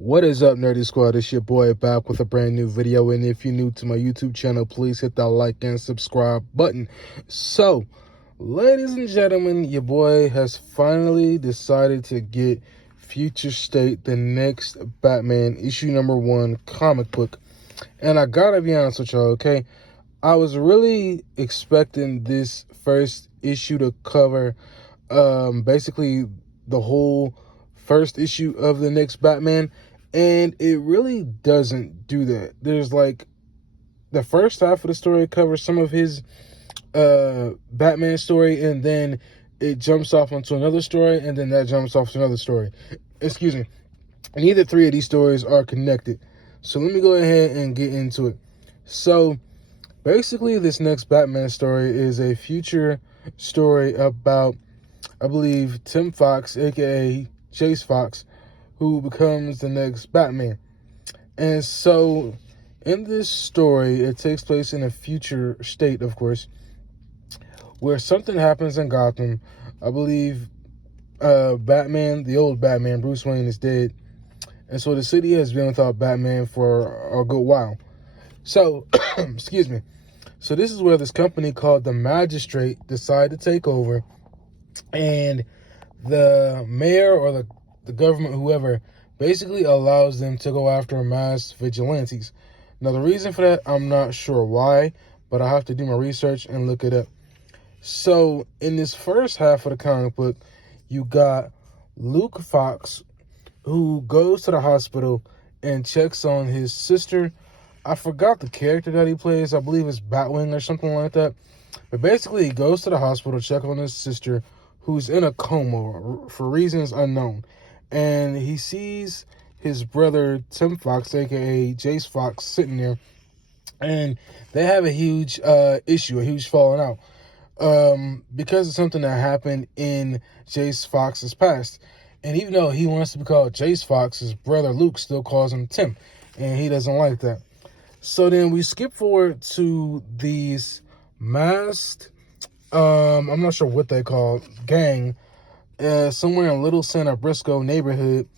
What is up, Nerdy Squad? It's your boy back with a brand new video. And if you're new to my YouTube channel, please hit that like and subscribe button. So, ladies and gentlemen, your boy has finally decided to get Future State, the next Batman issue #1 comic book. And I gotta be honest with y'all, okay? I was really expecting this first issue to cover basically the whole first issue of the next Batman, and it really doesn't do that. There's like the first half of the story covers some of his Batman story, and then it jumps off onto another story, and then that jumps off to another story. Excuse me. Neither three of these stories are connected. So let me go ahead and get into it. So basically, this next Batman story is a future story about, I believe, Tim Fox, aka Chase Fox, who becomes the next Batman. And so in this story, it takes place in a future state, of course, where something happens in Gotham. I believe Batman, the old Batman, Bruce Wayne, is dead. And so the city has been without Batman for a good while. So, excuse me. So this is where this company called the Magistrate decided to take over, and the mayor or the government, whoever, basically allows them to go after mass vigilantes. Now, the reason for that, I'm not sure why, but I have to do my research and look it up. So in this first half of the comic book, you got Luke Fox, who goes to the hospital and checks on his sister. I forgot the character that he plays. I believe it's Batwing or something like that. But basically, he goes to the hospital to check on his sister, who's in a coma for reasons unknown. And he sees his brother, Tim Fox, a.k.a. Chase Fox, sitting there. And they have a huge issue, a huge falling out. Because of something that happened in Chase Fox's past. And even though he wants to be called Chase Fox, his brother Luke still calls him Tim. And he doesn't like that. So then we skip forward to these masked, I'm not sure what they call, gang, somewhere in Little Center, Briscoe neighborhood.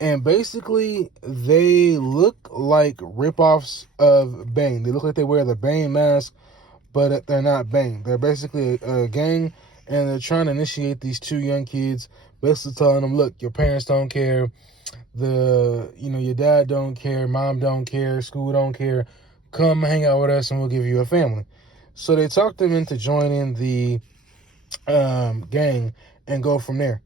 And basically, they look like ripoffs of Bane. They look like they wear the Bane mask, but they're not Bane. They're basically a gang, and they're trying to initiate these two young kids, basically telling them, look, your parents don't care. Your dad don't care, mom don't care, school don't care. Come hang out with us and we'll give you a family. So they talk them into joining the gang and go from there.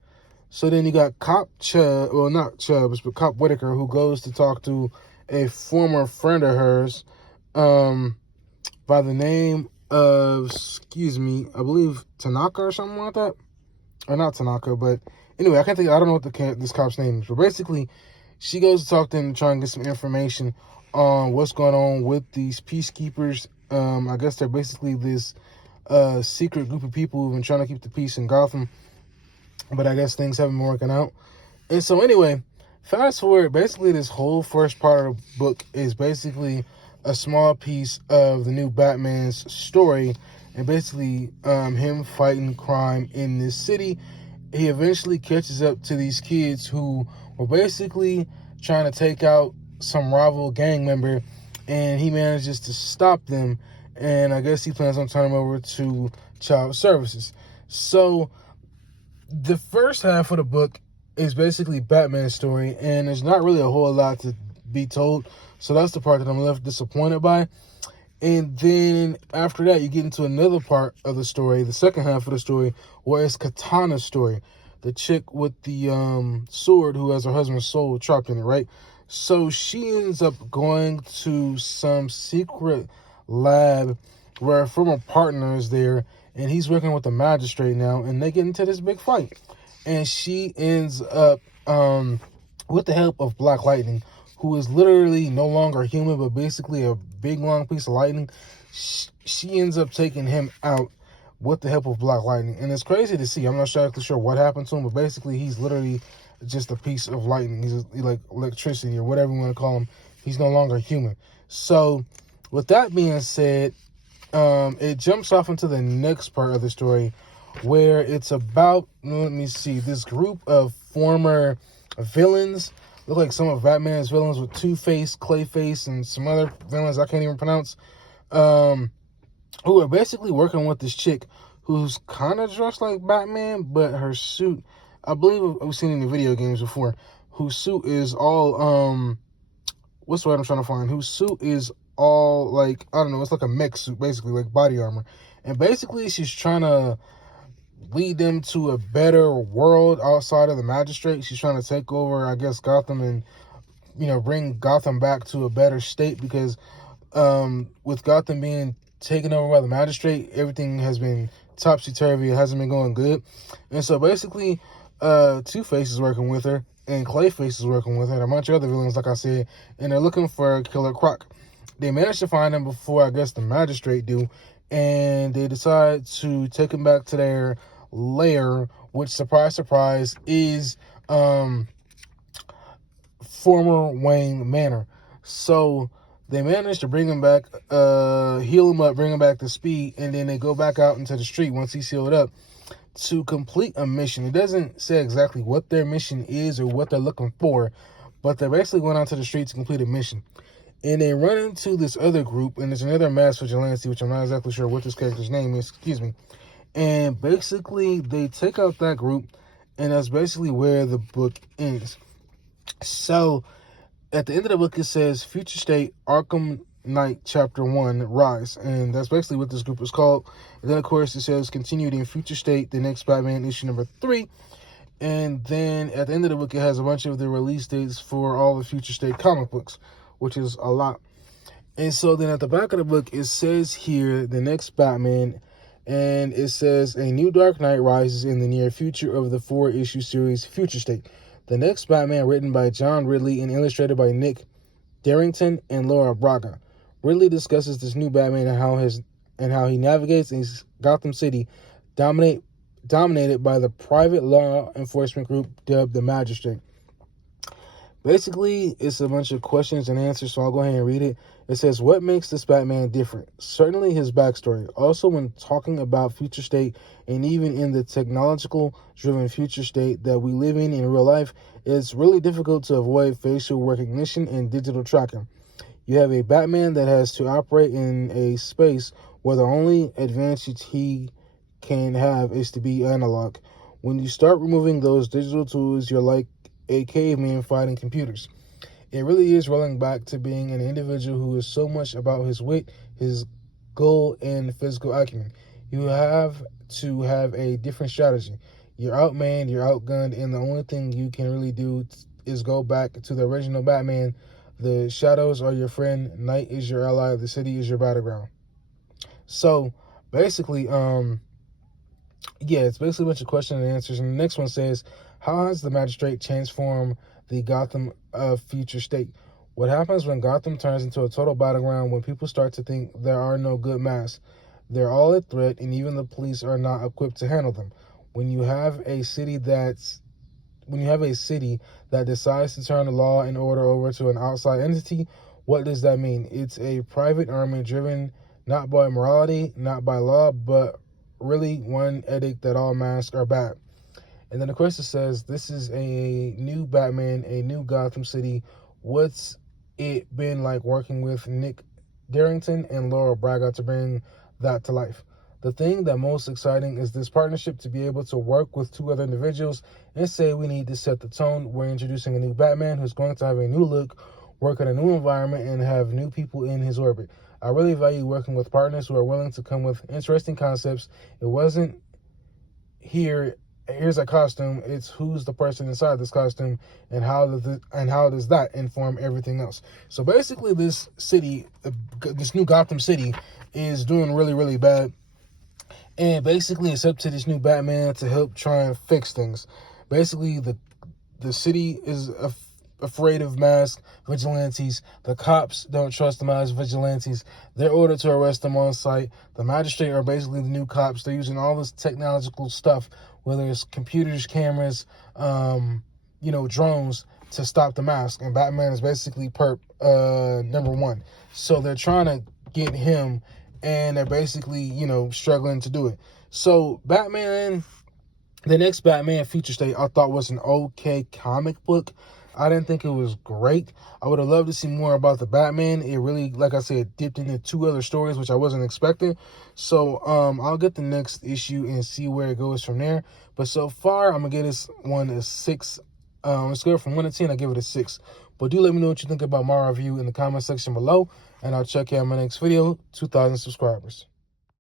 So then you got Cop Chubb, well, not Chubbs, but Cop Whitaker, who goes to talk to a former friend of hers by the name of, I believe Tanaka or something like that. Or not Tanaka, but anyway, I don't know what this cop's name is. But basically, she goes to talk to him to try and get some information on what's going on with these peacekeepers. I guess they're basically this secret group of people who've been trying to keep the peace in Gotham. But I guess things haven't been working out. And so anyway, fast forward, basically this whole first part of the book is basically a small piece of the new Batman's story. And basically him fighting crime in this city. He eventually catches up to these kids who were basically trying to take out some rival gang member, and he manages to stop them, and I guess he plans on turning them over to Child Services. So the first half of the book is basically Batman's story, and there's not really a whole lot to be told, so that's the part that I'm left disappointed by. And then after that, you get into another part of the story, the second half of the story, where it's Katana's story. The chick with the sword who has her husband's soul trapped in it, right? So she ends up going to some secret lab where a former partner is there, and he's working with the magistrate now, and they get into this big fight. And she ends up, with the help of Black Lightning, who is literally no longer human, but basically a big, long piece of lightning. She ends up taking him out with the help of Black Lightning. And it's crazy to see. I'm not exactly sure what happened to him, but basically he's literally just a piece of lightning. He's like electricity or whatever you want to call him. He's no longer human. So with that being said, it jumps off into the next part of the story where it's about, let me see, this group of former villains look like some of Batman's villains with Two-Face, Clayface, and some other villains I can't even pronounce, who are basically working with this chick who's kind of dressed like Batman, but her suit, I believe we've seen in the video games before, whose suit is all, what's the word I'm trying to find? Whose suit is all, like, I don't know, it's like a mech suit, basically, like body armor. And basically, she's trying to lead them to a better world outside of the Magistrate. She's trying to take over, I guess, Gotham and, bring Gotham back to a better state because with Gotham being taken over by the Magistrate, everything has been topsy-turvy. It hasn't been going good. And so basically, Two-Face is working with her, and Clayface is working with her, and a bunch of other villains, like I said, and they're looking for Killer Croc. They managed to find him before, I guess, the Magistrate do, and they decide to take him back to their lair, which, surprise, surprise, is former Wayne Manor. So they managed to bring him back, heal him up, bring him back to speed, and then they go back out into the street once he's healed up to complete a mission. It doesn't say exactly what their mission is or what they're looking for, but they're basically going out to the street to complete a mission. And they run into this other group, and there's another mass vigilante, which I'm not exactly sure what this character's name is, and basically they take out that group, and that's basically where the book ends. So at the end of the book, it says Future State Arkham Knight Chapter 1 Rise, and that's basically what this group is called. And then of course it says continued in Future State, the next Batman issue number 3. And then at the end of the book, it has a bunch of the release dates for all the Future State comic books, which is a lot. And so then at the back of the book, it says here the next Batman, and it says a new Dark Knight rises in the near future of the 4-issue series Future State. The next Batman, written by John Ridley and illustrated by Nick Darrington and Laura Braga. Ridley discusses this new Batman and how he navigates in Gotham City, dominated by the private law enforcement group dubbed the Magistrate. Basically, it's a bunch of questions and answers, so I'll go ahead and read it. It says, what makes this Batman different? Certainly his backstory. Also, when talking about Future State, and even in the technological-driven future state that we live in real life, it's really difficult to avoid facial recognition and digital tracking. You have a Batman that has to operate in a space where the only advantage he can have is to be analog. When you start removing those digital tools, you're like a caveman fighting computers. It really is rolling back to being an individual who is so much about his wit, his goal, and physical acumen. You have to have a different strategy. You're outmanned, you're outgunned, and the only thing you can really do is go back to the original Batman. The shadows are your friend, night is your ally, the city is your battleground. So basically, it's basically a bunch of questions and answers. And the next one says, how has the Magistrate transformed the Gotham future state? What happens when Gotham turns into a total battleground, when people start to think there are no good masks? They're all a threat, and even the police are not equipped to handle them. When you have a city that decides to turn the law and order over to an outside entity, what does that mean? It's a private army driven not by morality, not by law, but really one edict that all masks are bad. And then of course it says, this is a new Batman, a new Gotham City. What's it been like working with Nick Darrington and Laura Braga to bring that to life? The thing that most exciting is this partnership, to be able to work with two other individuals and say we need to set the tone. We're introducing a new Batman who's going to have a new look, work in a new environment, and have new people in his orbit. I really value working with partners who are willing to come with interesting concepts. It wasn't here's a costume. It's who's the person inside this costume, and how does that inform everything else. So basically, this city, this new Gotham City, is doing really, really bad. And basically, it's up to this new Batman to help try and fix things. Basically, the city is afraid of masked vigilantes. The cops don't trust the masked vigilantes. They're ordered to arrest them on sight. The Magistrate are basically the new cops. They're using all this technological stuff, whether it's computers, cameras, drones, to stop the mask. And Batman is basically perp number one. So they're trying to get him, and they're basically, struggling to do it. So Batman, the next Batman Future State, I thought was an okay comic book. I didn't think it was great. I would have loved to see more about the Batman. It really, like I said, dipped into 2 other stories, which I wasn't expecting. So I'll get the next issue and see where it goes from there. But so far, I'm going to give this one a 6. Let's go from 1 to 10. I give it a 6. But do let me know what you think about my review in the comment section below. And I'll check you out in my next video. 2,000 subscribers.